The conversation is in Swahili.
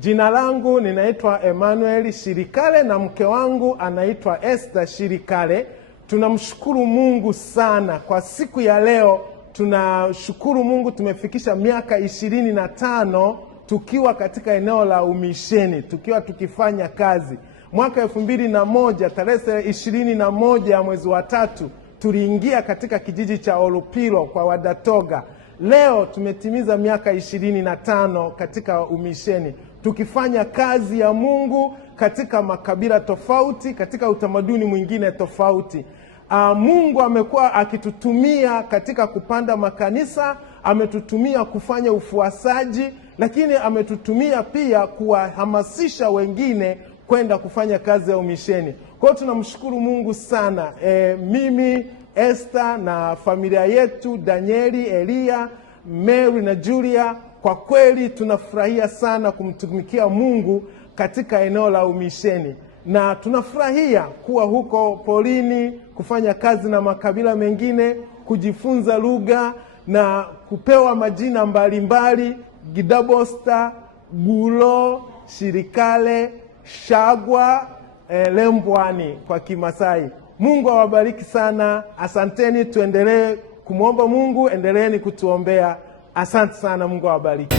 Jina langu ninaitwa Emmanuel Shirikale na mke wangu anaitwa Esther Shirikale. Tunamshukuru Mungu sana kwa siku ya leo. Tunashukuru Mungu tumefikisha miaka 25 tukiwa katika eneo la umisheni, tukiwa tukifanya kazi. Mwaka 2001 tarehe 21 mwezi wa 3 tuliingia katika kijiji cha Olupiro kwa Wadatoga. Leo tumetimiza miaka 25 katika umisheni, tukifanya kazi ya Mungu katika makabila tofauti, katika utamaduni mwingine tofauti. Mungu amekuwa akitutumia katika kupanda makanisa, ametutumia kufanya ufuasaji, lakini ametutumia pia kuwahamasisha wengine kwenda kufanya kazi ya umisheni. Kwa hiyo tunamshukuru Mungu sana. Mimi, Esther na familia yetu, Danieli, Elia, Mary na Julia, kwa kweli tunafurahia sana kumtumikia Mungu katika eneo la umisheni. Na tunafurahia kuwa huko polini, kufanya kazi na makabila mengine, kujifunza lugha na kupewa majina mbalimbali: Gidabosta, Gulo, Shirikale, Shagwa, Lembwani kwa Kimasai. Mungu awabariki sana. Asanteni, tuendelee kumwomba Mungu, endeleeni kutuombea. Asante sana, Mungu awabariki.